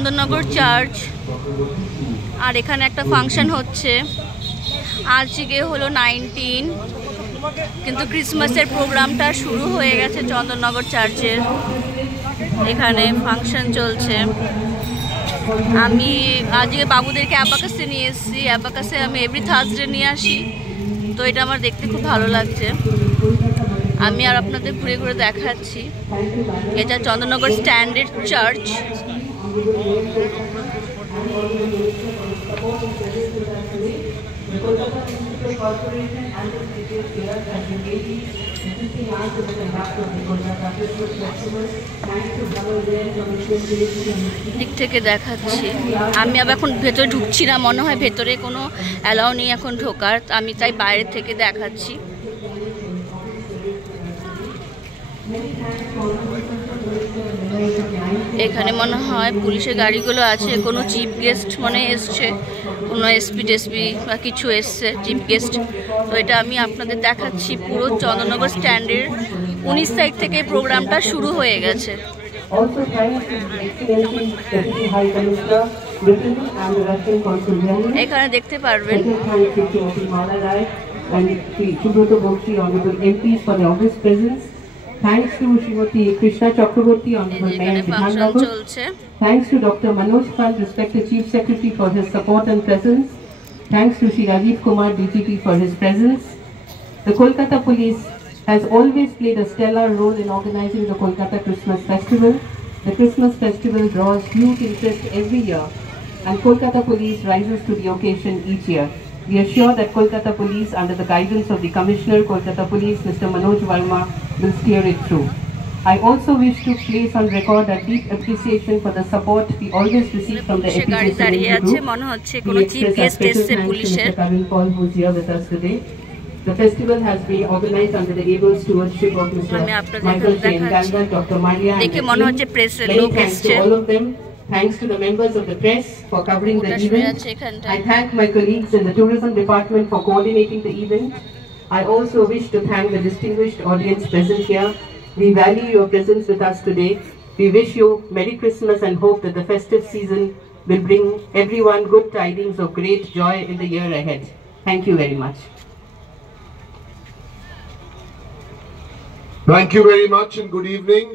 Chandannagar church, আর এখানে একটা function হচ্ছে। আজকে হলো 19, কিন্তু ক্রিসমাসের প্রোগ্রামটা শুরু হয়ে গেছে চন্দননগর চার্চের। এখানে ফাংশন চলছে। আমি আজকে বাবুদেরকে অ্যাবাকাসে নিয়ে এসেছি। অ্যাবাকাসে আমি এভরি থার্সডে নিয়ে আসি, তো এটা আমার দেখতে খুব ভালো লাগছে। আমি আর আপনাদের ঘুরে ঘুরে দেখাচ্ছি। এটা চন্দননগর স্ট্যান্ডার্ড চার্চ। দিক থেকে দেখাচ্ছি। আমি আবার এখন ভেতরে ঢুকছি না, মনে হয় ভেতরে কোনো অ্যালাউ নেই এখন ঢোকার, আমি তাই বাইরে থেকে দেখাচ্ছি। এখানে মনে হয় পুলিশের গাড়িগুলো আছে, কোনো চিফ গেস্ট মনে এসছে, কোনো এসপি টেসপি বা কিছু এসছে চিফ গেস্ট। তো এটা আমি আপনাদের দেখাচ্ছি। পুরো চন্দননগর স্ট্যান্ডের 19 তারিখ থেকে প্রোগ্রামটা শুরু হয়ে গেছে। এখানে দেখতে পারবেন Thanks to Srimati Krishna Chakraborty, Honorable Mayor Bidhannagar. Thanks to Dr. Manoj Pant, respected Chief Secretary, for his support and presence. Thanks to Shri Rajiv Kumar, DGP, for his presence. The Kolkata Police has always played a stellar role in organizing the Kolkata Christmas Festival. The Christmas Festival draws huge interest every year, and Kolkata Police rises to the occasion each year. We are sure that Kolkata Police, under the guidance of the Commissioner, Kolkata Police, Mr. Manoj Verma, will steer it through. I also wish to place on record a deep appreciation for the support we always receive from the FPC group. We express our special thanks to Mr. Kavil Paul, who is here with us today. The festival has been organized under the able stewardship of Mr. Michael Jane Ganga, Dr. Maria, and many thanks to all of them. Thanks to the members of the press for covering the event. I thank my colleagues in the tourism department for coordinating the event. I also wish to thank the distinguished audience present here. We value your presence with us today. We wish you Merry Christmas and hope that the festive season will bring everyone good tidings of great joy in the year ahead. Thank you very much. Thank you very much and good evening.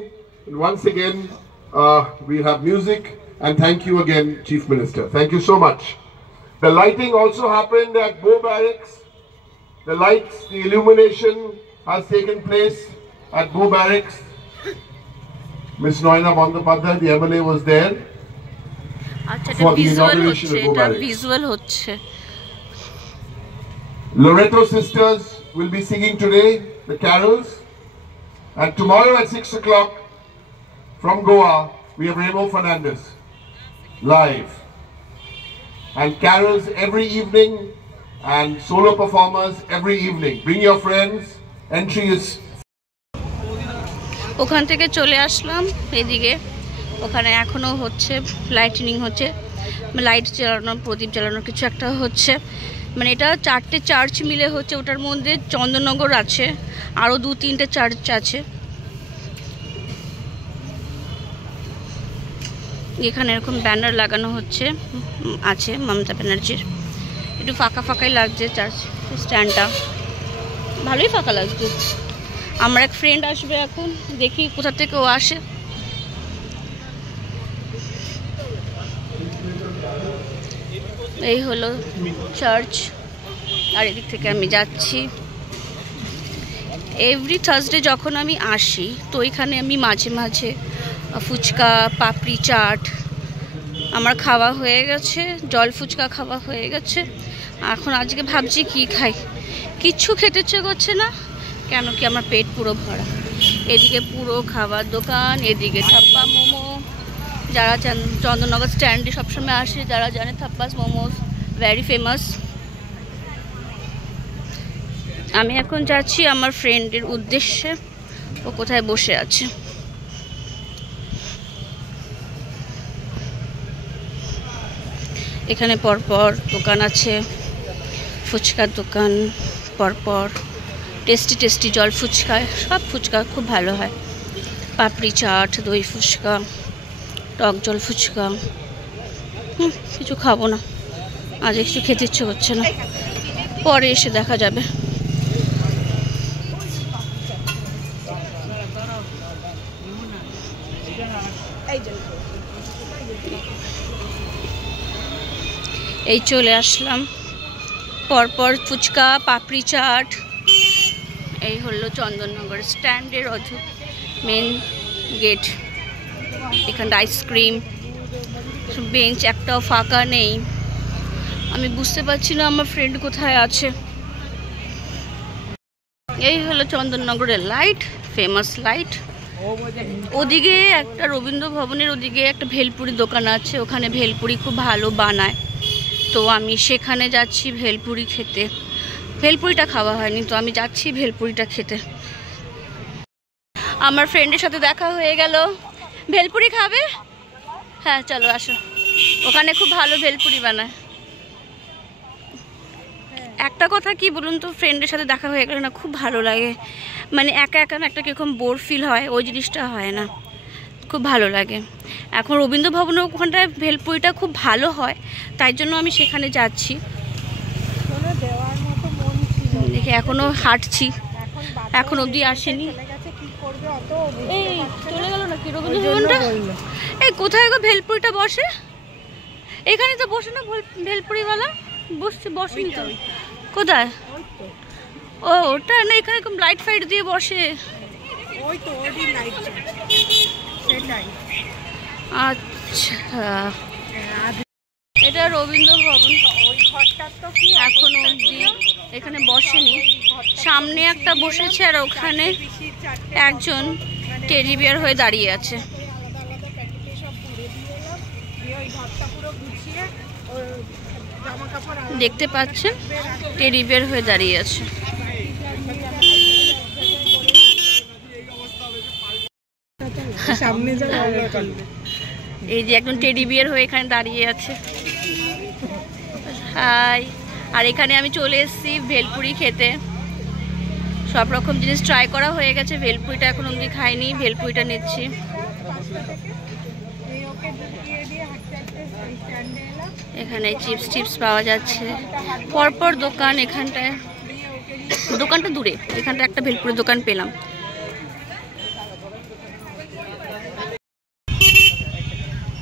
And once again, we have music. And thank you again, Chief Minister. Thank you so much. The lighting also happened at Bo Barracks. The lights, the illumination has taken place at Bo Barracks. Ms. Noina Bandopadhyay, the MLA, was there for the inauguration of Bo Barracks. Loreto Sisters will be singing today the carols. And tomorrow at 6 o'clock from Goa, we have Remo Fernandez live, and carols every evening and solo performers every evening. Bring your friends. Entry is ওখান থেকে চলে আসলাম এদিকে। ওখানে এখনো হচ্ছে lightning হচ্ছে, light জ্বালানো, প্রদীপ জ্বালানো কিছু একটা হচ্ছে। মানে এটা 4টে চার্চ মিলে হচ্ছে। ওটার মধ্যে চন্দননগর আছে, আরও 2-3টে চার্চ আছে। এখানে এরকম ব্যানার লাগানো হচ্ছে আছে মমতা ব্যানার্জির। একটু ফাঁকা ফাঁকাই লাগছে চার্চ স্ট্যান্ডটা, ভালোই ফাঁকা লাগছে। আমার এক ফ্রেন্ড আসবে এখন, দেখি কোথা থেকে ও আসে। এই হলো চার্চ, আর এদিক থেকে আমি যাচ্ছি। এভরি থার্সডে যখন আমি আসি, তো এখানে আমি মাঝে মাঝে ফুচকা, পাপড়ি চাট আমার খাওয়া হয়ে গেছে, জল ফুচকা খাওয়া হয়ে গেছে। এখন আজকে ভাবছি কি খাই, কিচ্ছু খেতে ইচ্ছে করছে না, কেন কি আমার পেট পুরো ভরা। এদিকে পুরো খাবার দোকান, এদিকে থাপ্পা মোমো। যারা চন্দননগর স্ট্যান্ডে সবসময় আসে, যারা জানে থাপ্পাস মোমোস ভেরি ফেমাস। আমি এখন যাচ্ছি আমার ফ্রেন্ডের উদ্দেশ্যে, ও কোথায় বসে আছে। এখানে পরপর দোকান আছে, ফুচকার দোকান পরপর, টেস্টি টেস্টি জল ফুচকা, সব ফুচকা খুব ভালো হয়। পাপড়ি চাট, দই ফুচকা, টক জল ফুচকা, কিছু খাবো না, আজ কিছু খেতে ইচ্ছে করছে না, পরে এসে দেখা যাবে। এই চলে আসলাম, পরপর ফুচকা, পাপড়ি চাট। এই হলো চন্দননগর স্ট্যান্ডের মেন গেট। এখানে আইসক্রিম, বেঞ্চ একটাও ফাঁকা নেই। আমি বুঝতে পারছি না আমার ফ্রেন্ড কোথায় আছে। এই হলো চন্দননগরের লাইট, ফেমাস লাইট। ওদিকে একটা রবীন্দ্র ভবনের ওদিকে একটা ভেলপুরি দোকান আছে, ওখানে ভেলপুরি খুব ভালো বানায়, তো আমি সেখানে যাচ্ছি ভেলপুরি খেতে। ভেলপুরিটা খাওয়া হয়নি, তো আমি যাচ্ছি ভেলপুরিটা খেতে। আমার ফ্রেন্ডের সাথে দেখা হয়ে গেল। ভেলপুরি খাবে? হ্যাঁ চলো আসো, ওখানে খুব ভালো ভেলপুরি বানায়। একটা কথা কি বলুন তো, ফ্রেন্ডের সাথে দেখা হয়ে গেলে না খুব ভালো লাগে, মানে একা একা একটা কীরকম বোর ফিল হয়, ওই জিনিসটা হয় না, খুব ভালো লাগে। এখন রবীন্দ্র ভবনের ওখানটায় ভেলপুরিটা খুব ভালো হয়, তাই জন্য আমি সেখানে যাচ্ছি। দেখি এখনও হাঁটছি, এখন অবধি আসেনি। এই চলে গেল নাকি রবীন্দ্র ভবনটা? এই কোথায় গো ভেলপুরিটা বসে? এখানে তো বসে না ভেলপুরিওয়ালা, বসেনি তো। কোথায়? ও ওটা না, এখানে এরকম লাইট ফাইট দিয়ে বসে। আচ্ছা, এটা রবীন্দ্র ভবন। এখনো অবধি এখানে বসেনি, সামনে একটা বসেছে আর ওখানে একজন টেডি বিয়ার হয়ে দাঁড়িয়ে আছে। দেখতে পাচ্ছেন টেডি বিয়ার হয়ে দাঁড়িয়ে আছে। এই যে একজন টেডি বিয়ার হয়ে এখানে দাঁড়িয়ে আছে। হাই, আর এখানে আমি চলে এসেছি ভেলপুরি খেতে। সব রকম জিনিস ট্রাই করা হয়ে গেছে, ভেলপুরিটা এখন অবধি খাইনি, ভেলপুরিটা নিচ্ছি। এখানে চিপস টিপস পাওয়া যাচ্ছে, পরপর দোকান। এখানটায় দোকানটা দূরে, এখানটা একটা ভেলপুরির দোকান পেলাম।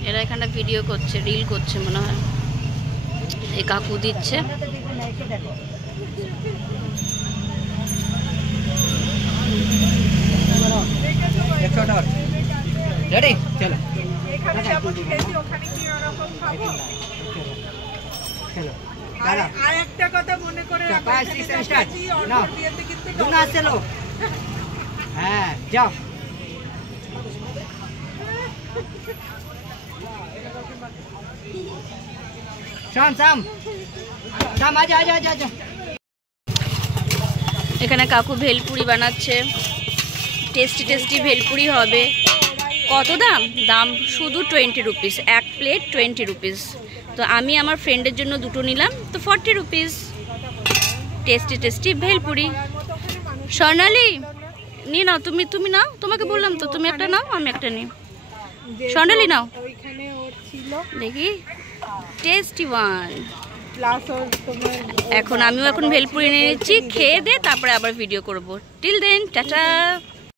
এরা এখানটা ভিডিও করছে, রিল করছে মনে হয়। এই কাকু দিচ্ছে। আরেকটা কথা মনে করে হ্যাঁ যাও। এখানে কাকু ভেলপুরি বানাচ্ছে, টেস্টি টেস্টি ভেলপুরি হবে। কত দাম? দাম শুধু 20 রুপিস, এক প্লেট 20 রুপিস। তো আমি আমার ফ্রেন্ডের জন্য দুটো নিলাম, তো 40 rupees. Tasty tasty bhelpuri. Swarnali নিয়ে নাও, তুমি নাও, তোমাকে বললাম তো, তুমি একটা নাও, আমি একটা নিই। স্বর্ণালী নাও, দেখি টেস্টি ওয়ান। এখন আমিও ভেলপুরি নিয়ে নিচ্ছি, খেয়ে দে তারপরে আবার ভিডিও করব। Till then, tata.